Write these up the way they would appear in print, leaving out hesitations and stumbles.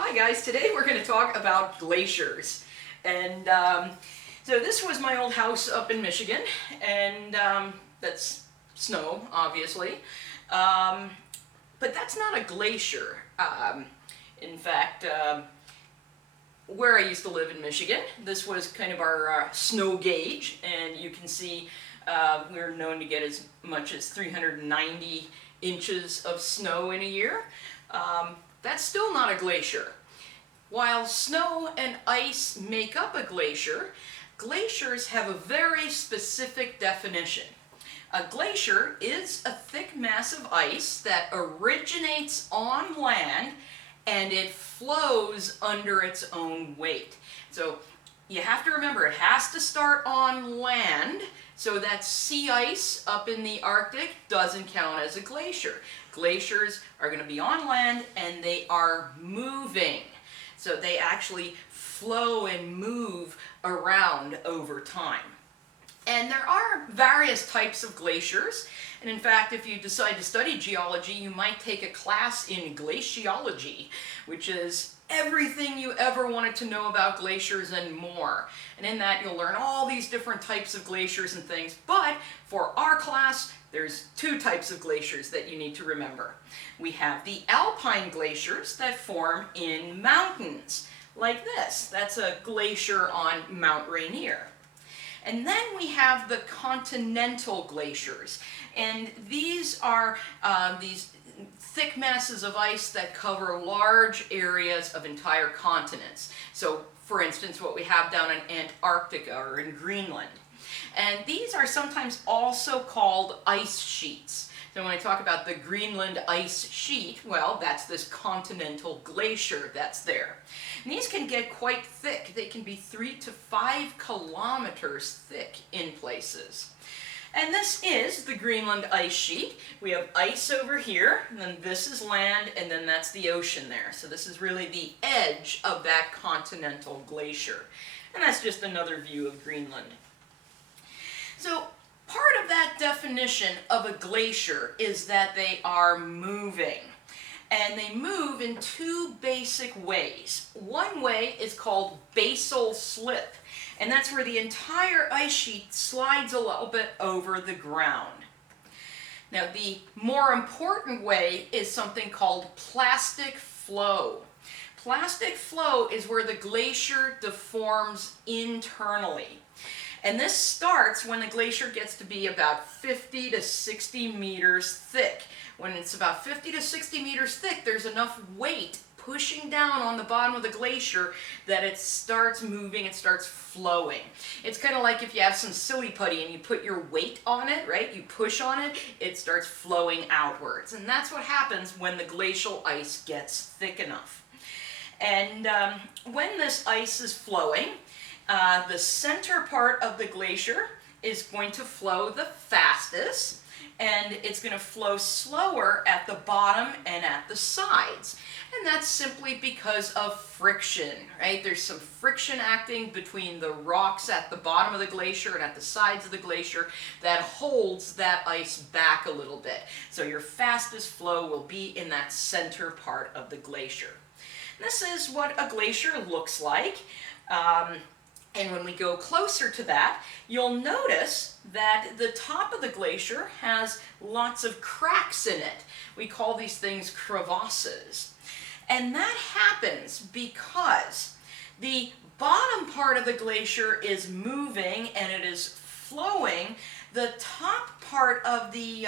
Hi guys, today we're going to talk about glaciers. And so this was my old house up in Michigan, and that's snow, obviously. But that's not a glacier. In fact, where I used to live in Michigan, this was kind of our snow gauge, and you can see we're known to get as much as 390 inches of snow in a year. That's still not a glacier. While snow and ice make up a glacier, glaciers have a very specific definition. A glacier is a thick mass of ice that originates on land and it flows under its own weight. So you have to remember, it has to start on land, so that sea ice up in the Arctic doesn't count as a glacier. Glaciers are going to be on land and they are moving. So they actually flow and move around over time. And there are various types of glaciers. And in fact, if you decide to study geology, you might take a class in glaciology, which is everything you ever wanted to know about glaciers and more. And in that, you'll learn all these different types of glaciers and things. But for our class, there's two types of glaciers that you need to remember. We have the alpine glaciers that form in mountains, like this. That's a glacier on Mount Rainier. And then we have the continental glaciers. And these are these thick masses of ice that cover large areas of entire continents. So, for instance, what we have down in Antarctica or in Greenland. And these are sometimes also called ice sheets. So when I talk about the Greenland ice sheet, well, that's this continental glacier that's there. And these can get quite thick. They can be 3 to 5 kilometers thick in places. And this is the Greenland ice sheet. We have ice over here, and then this is land, and then that's the ocean there. So this is really the edge of that continental glacier. And that's just another view of Greenland. So part of that definition of a glacier is that they are moving. And they move in two basic ways. One way is called basal slip, and that's where the entire ice sheet slides a little bit over the ground. Now, the more important way is something called plastic flow. Plastic flow is where the glacier deforms internally. And this starts when the glacier gets to be about 50 to 60 meters thick. When it's about 50 to 60 meters thick, there's enough weight pushing down on the bottom of the glacier that it starts moving, it starts flowing. It's kind of like if you have some silly putty and you put your weight on it, right? You push on it, it starts flowing outwards. And that's what happens when the glacial ice gets thick enough. And when this ice is flowing, the center part of the glacier is going to flow the fastest, and it's going to flow slower at the bottom and at the sides. And that's simply because of friction, right? There's some friction acting between the rocks at the bottom of the glacier and at the sides of the glacier that holds that ice back a little bit. So your fastest flow will be in that center part of the glacier. This is what a glacier looks like. And when we go closer to that, you'll notice that the top of the glacier has lots of cracks in it. We call these things crevasses. And that happens because the bottom part of the glacier is moving and it is flowing. The top part of the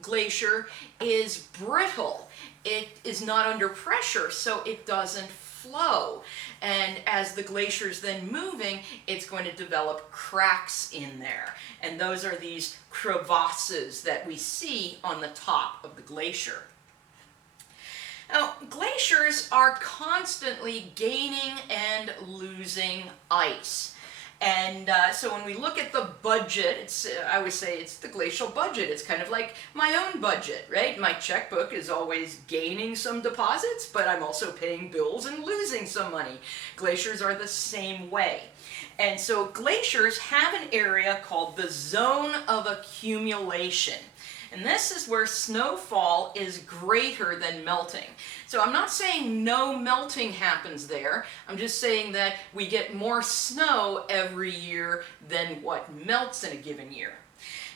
glacier is brittle. It is not under pressure, so it doesn't flow. And as the glacier is then moving, it's going to develop cracks in there. And those are these crevasses that we see on the top of the glacier. Now, glaciers are constantly gaining and losing ice. And so when we look at the budget, I always say it's the glacial budget. It's kind of like my own budget, right? My checkbook is always gaining some deposits, but I'm also paying bills and losing some money. Glaciers are the same way. And so glaciers have an area called the zone of accumulation. And this is where snowfall is greater than melting. So I'm not saying no melting happens there. I'm just saying that we get more snow every year than what melts in a given year.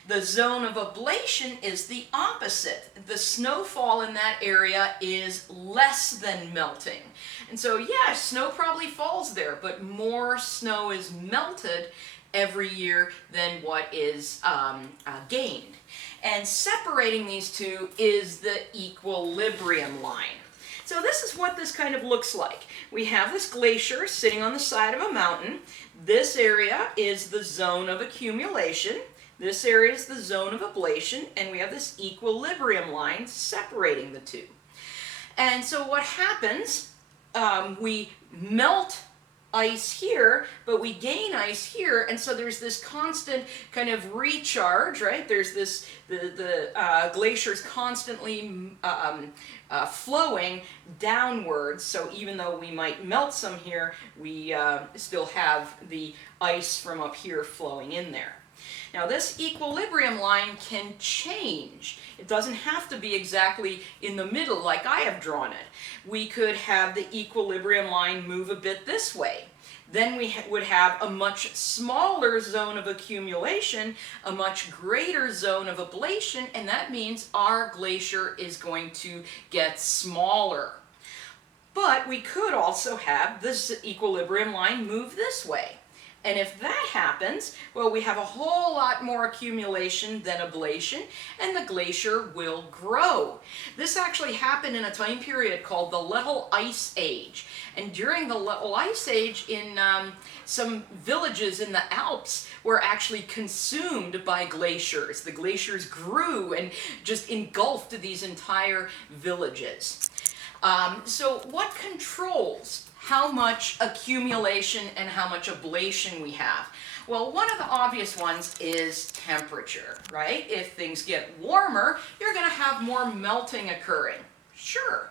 The zone of ablation is the opposite. The snowfall in that area is less than melting. And so yeah, snow probably falls there, but more snow is melted every year than what is gained. And separating these two is the equilibrium line. So this is what this kind of looks like. We have this glacier sitting on the side of a mountain. This area is the zone of accumulation. This area is the zone of ablation, and we have this equilibrium line separating the two. And so what happens, we melt ice here, but we gain ice here, and so there's this constant kind of recharge, right? There's this, the glacier's constantly flowing downwards, so even though we might melt some here, we still have the ice from up here flowing in there. Now this equilibrium line can change. It doesn't have to be exactly in the middle like I have drawn it. We could have the equilibrium line move a bit this way. Then we would have a much smaller zone of accumulation, a much greater zone of ablation, and that means our glacier is going to get smaller. But we could also have this equilibrium line move this way. And if that happens, well, we have a whole lot more accumulation than ablation, and the glacier will grow. This actually happened in a time period called the Little Ice Age. And during the Little Ice Age, in some villages in the Alps were actually consumed by glaciers. The glaciers grew and just engulfed these entire villages. So what controls how much accumulation and how much ablation we have? Well, one of the obvious ones is temperature, right? If things get warmer, you're going to have more melting occurring. Sure.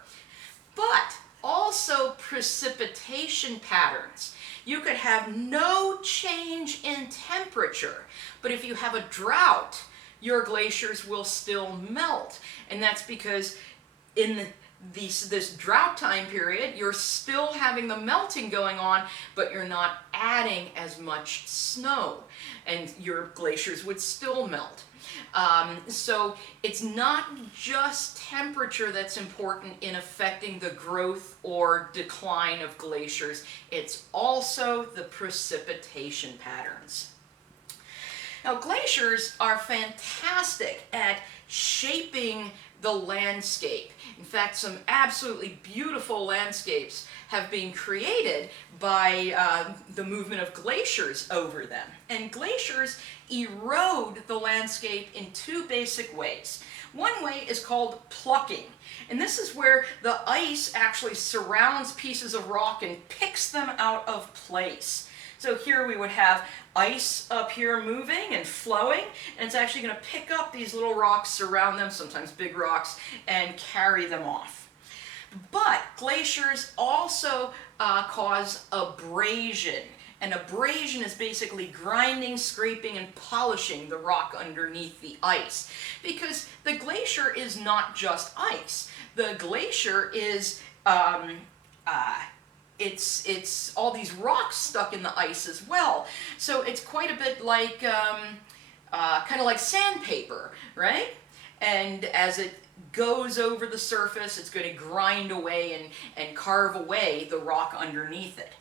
But also precipitation patterns. You could have no change in temperature, but if you have a drought, your glaciers will still melt. And that's because in this drought time period, you're still having the melting going on, but you're not adding as much snow, and your glaciers would still melt. So it's not just temperature that's important in affecting the growth or decline of glaciers, it's also the precipitation patterns. Now, glaciers are fantastic at shaping the landscape. In fact, some absolutely beautiful landscapes have been created by the movement of glaciers over them. And glaciers erode the landscape in two basic ways. One way is called plucking, and this is where the ice actually surrounds pieces of rock and picks them out of place. So here we would have ice up here moving and flowing, and it's actually going to pick up these little rocks, surround them, sometimes big rocks, and carry them off. But glaciers also cause abrasion. And abrasion is basically grinding, scraping, and polishing the rock underneath the ice. Because the glacier is not just ice. The glacier is it's all these rocks stuck in the ice as well. So it's quite a bit like, kind of like sandpaper, right? And as it goes over the surface, it's going to grind away and carve away the rock underneath it.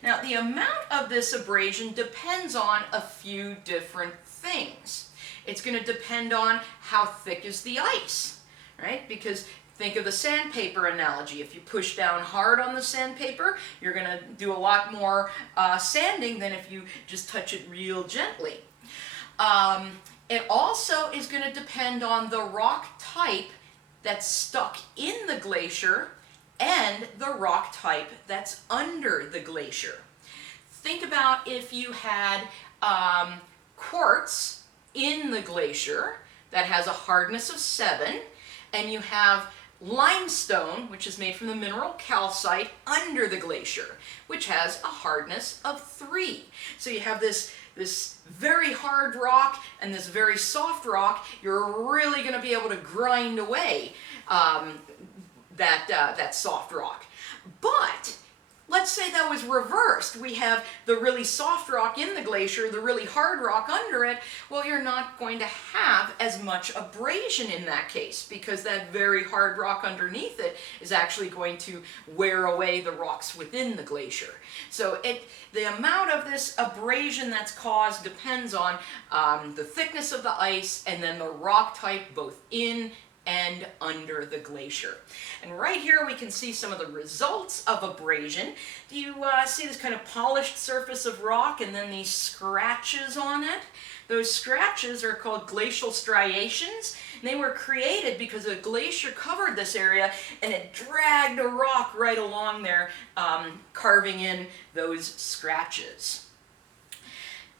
Now, the amount of this abrasion depends on a few different things. It's going to depend on how thick is the ice, right? Because think of the sandpaper analogy. If you push down hard on the sandpaper, you're going to do a lot more sanding than if you just touch it real gently. It also is going to depend on the rock type that's stuck in the glacier and the rock type that's under the glacier. Think about if you had quartz in the glacier that has a hardness of 7, and you have limestone, which is made from the mineral calcite, under the glacier, which has a hardness of 3. So you have this this very hard rock and this very soft rock, you're really going to be able to grind away that soft rock. But let's say that was reversed. We have the really soft rock in the glacier, the really hard rock under it. Well, you're not going to have as much abrasion in that case, because that very hard rock underneath it is actually going to wear away the rocks within the glacier. So the amount of this abrasion that's caused depends on the thickness of the ice and then the rock type both in and under the glacier. And right here we can see some of the results of abrasion. Do you see this kind of polished surface of rock and then these scratches on it? Those scratches are called glacial striations. And they were created because a glacier covered this area and it dragged a rock right along there, carving in those scratches.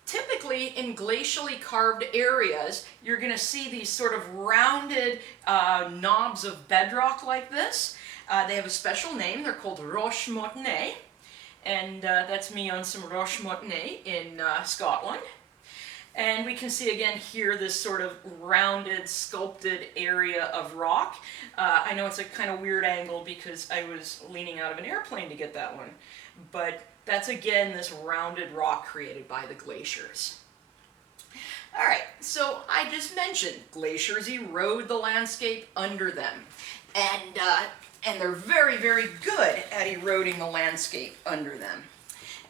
Typically, in glacially carved areas, you're going to see these sort of rounded knobs of bedrock like this. They have a special name. They're called roches montanées. And that's me on some roches montanées in Scotland. And we can see again here this sort of rounded, sculpted area of rock. I know it's a kind of weird angle because I was leaning out of an airplane to get that one. But that's again this rounded rock created by the glaciers. All right, so I just mentioned glaciers erode the landscape under them. And they're very, very good at eroding the landscape under them.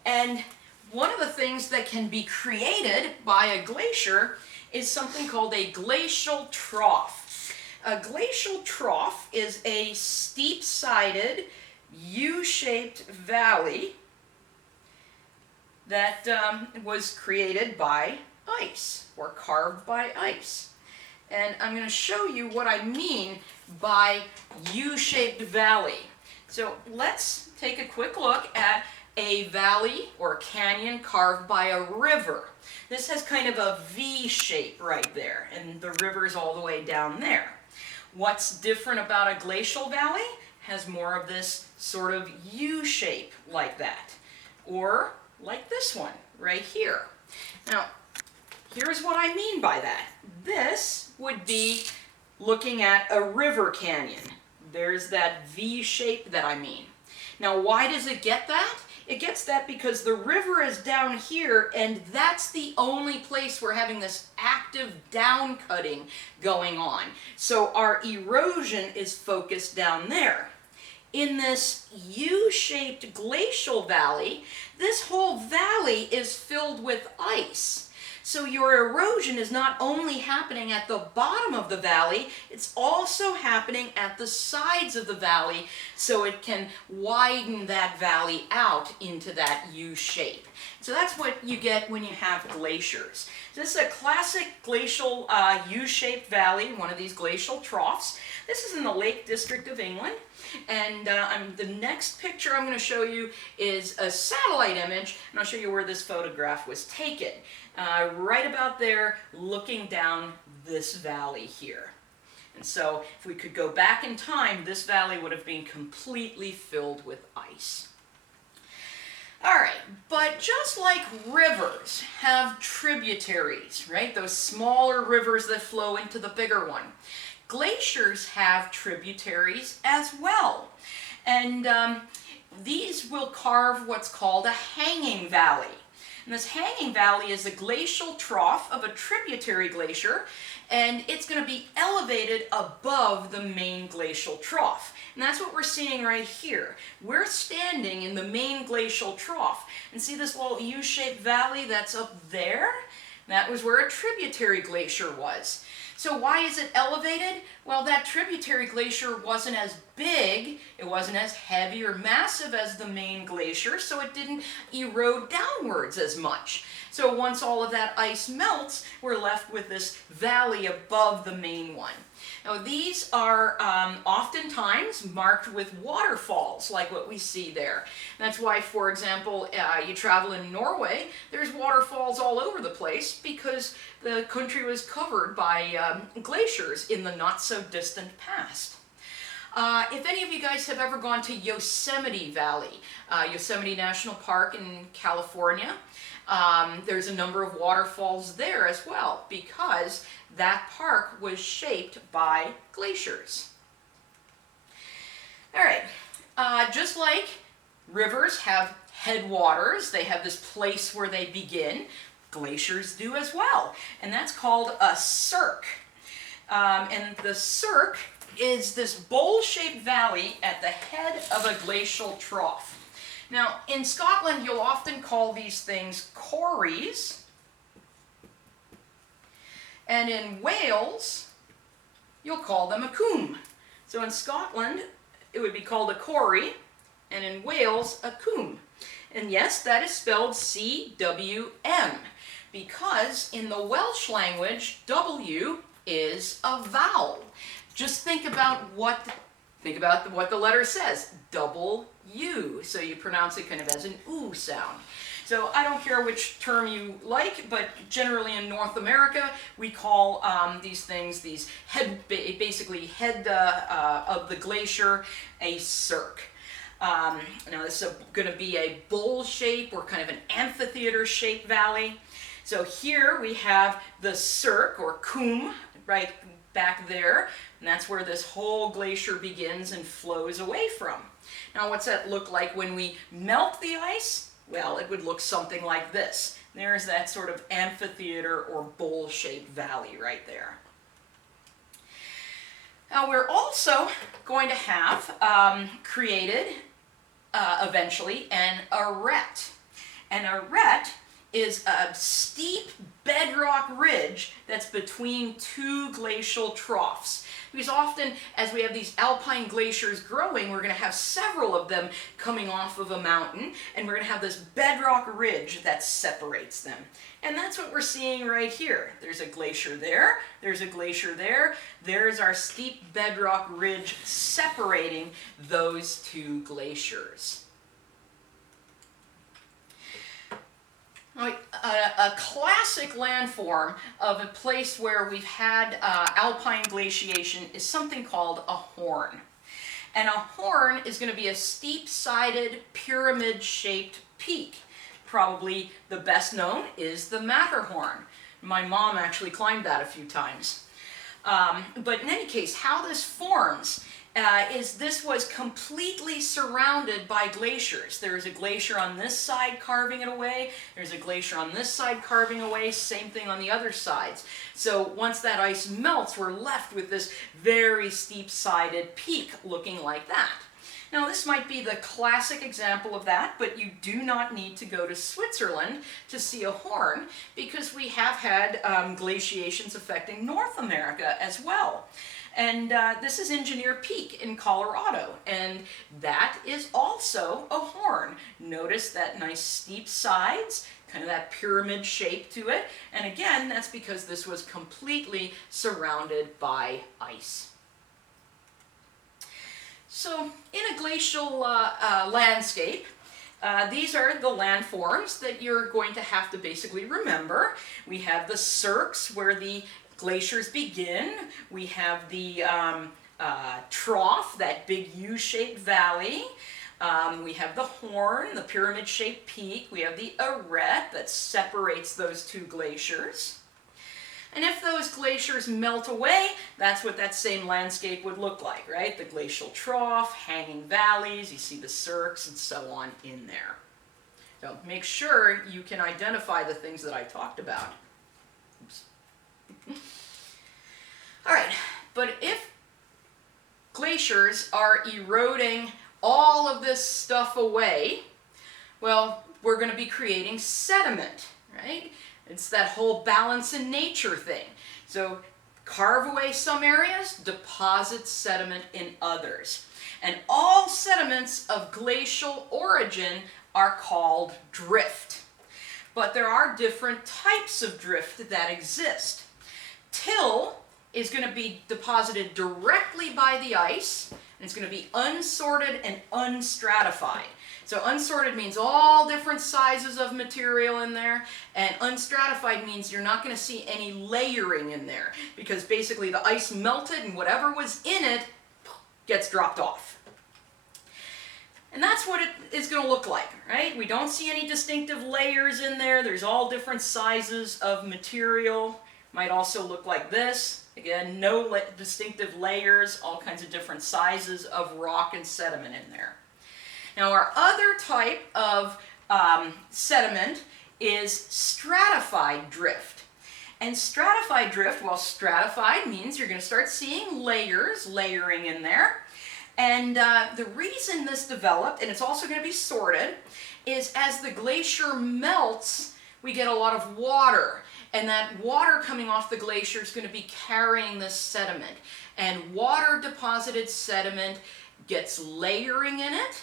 And one of the things that can be created by a glacier is something called a glacial trough. A glacial trough is a steep-sided, U-shaped valley that was created by ice, or carved by ice. And I'm going to show you what I mean by U-shaped valley. So let's take a quick look at a valley or canyon carved by a river. This has kind of a V shape right there, and the river's all the way down there. What's different about a glacial valley? Has more of this sort of U shape like that, or like this one right here. Now, here's what I mean by that. This would be looking at a river canyon. There's that V shape that I mean. Now, why does it get that? It gets that because the river is down here, and that's the only place we're having this active down cutting going on. So our erosion is focused down there. In this U-shaped glacial valley, this whole valley is filled with ice. So your erosion is not only happening at the bottom of the valley, it's also happening at the sides of the valley, so it can widen that valley out into that U shape. So that's what you get when you have glaciers. This is a classic glacial U-shaped valley, one of these glacial troughs. This is in the Lake District of England. And the next picture I'm going to show you is a satellite image, and I'll show you where this photograph was taken. Right about there, looking down this valley here. And so if we could go back in time, this valley would have been completely filled with ice. All right, but just like rivers have tributaries, right? Those smaller rivers that flow into the bigger one. Glaciers have tributaries as well. And these will carve what's called a hanging valley. And this hanging valley is a glacial trough of a tributary glacier, and it's going to be elevated above the main glacial trough. And that's what we're seeing right here. We're standing in the main glacial trough. And see this little U-shaped valley that's up there? That was where a tributary glacier was. So why is it elevated? Well, that tributary glacier wasn't as big, it wasn't as heavy or massive as the main glacier, so it didn't erode downwards as much. So once all of that ice melts, we're left with this valley above the main one. Now these are oftentimes marked with waterfalls, like what we see there. That's why, for example, you travel in Norway, there's waterfalls all over the place because the country was covered by glaciers in the not-so-distant past. If any of you guys have ever gone to Yosemite Valley, Yosemite National Park in California, there's a number of waterfalls there as well because that park was shaped by glaciers. All right, just like rivers have headwaters, they have this place where they begin, glaciers do as well, and that's called a cirque. And the cirque is this bowl-shaped valley at the head of a glacial trough. Now, in Scotland, you'll often call these things corries, and in Wales, you'll call them a coombe. So in Scotland, it would be called a corrie, and in Wales, a coombe. And yes, that is spelled C-W-M, because in the Welsh language, W is a vowel. Just think about what the letter says, W. So you pronounce it kind of as an oo sound. So I don't care which term you like, but generally in North America, we call these things, basically head of the glacier, a cirque. Now this is going to be a bowl shape or kind of an amphitheater shaped valley. So here we have the cirque or coombe right back there, and that's where this whole glacier begins and flows away from. Now what's that look like when we melt the ice? Well, it would look something like this. There's that sort of amphitheater or bowl-shaped valley right there. Now we're also going to have created eventually an arête. An arête is a steep bedrock ridge that's between two glacial troughs. Because often, as we have these alpine glaciers growing, we're going to have several of them coming off of a mountain, and we're going to have this bedrock ridge that separates them. And that's what we're seeing right here. There's a glacier there, there's a glacier there, there's our steep bedrock ridge separating those two glaciers. A classic landform of a place where we've had alpine glaciation is something called a horn. And a horn is going to be a steep-sided, pyramid-shaped peak. Probably the best known is the Matterhorn. My mom actually climbed that a few times. But in any case, how this forms is this was completely surrounded by glaciers. There is a glacier on this side carving it away. There's a glacier on this side carving away. Same thing on the other sides. So once that ice melts, we're left with this very steep-sided peak looking like that. Now this might be the classic example of that, but you do not need to go to Switzerland to see a horn because we have had glaciations affecting North America as well. And this is Engineer Peak in Colorado, and that is also a horn. Notice that nice steep sides, kind of that pyramid shape to it, and again, that's because this was completely surrounded by ice. So, in a glacial landscape, these are the landforms that you're going to have to basically remember. We have the cirques, where the glaciers begin. We have the trough, that big U-shaped valley. We have the horn, the pyramid-shaped peak. We have the arête that separates those two glaciers. And if those glaciers melt away, that's what that same landscape would look like, right? The glacial trough, hanging valleys, you see the cirques and so on in there. So make sure you can identify the things that I talked about. Oops. All right, but if glaciers are eroding all of this stuff away, well, we're going to be creating sediment, right? It's that whole balance in nature thing. So carve away some areas, deposit sediment in others. And all sediments of glacial origin are called drift. But there are different types of drift that exist. Till is going to be deposited directly by the ice, and it's going to be unsorted and unstratified. So unsorted means all different sizes of material in there, and unstratified means you're not going to see any layering in there, because basically the ice melted and whatever was in it gets dropped off. And that's what it is going to look like, right? We don't see any distinctive layers in there. There's all different sizes of material. Might also look like this. Again, no distinctive layers, all kinds of different sizes of rock and sediment in there. Now our other type of sediment is stratified drift. And stratified drift, well, stratified means you're going to start seeing layers layering in there. And the reason this developed, and it's also going to be sorted, is as the glacier melts, we get a lot of water. And that water coming off the glacier is going to be carrying this sediment. And water deposited sediment gets layering in it.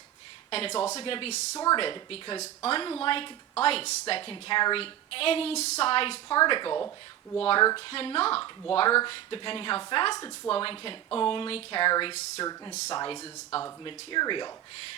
And it's also going to be sorted because unlike ice that can carry any size particle, water cannot. Water, depending how fast it's flowing, can only carry certain sizes of material.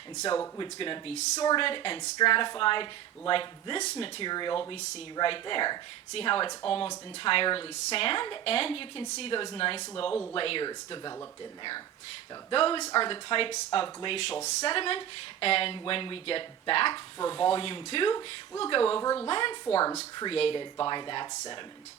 And so it's going to be sorted and stratified like this material we see right there. See how it's almost entirely sand, and you can see those nice little layers developed in there. So those are the types of glacial sediment, and when we get back for volume 2, we'll go over landforms created by that sediment.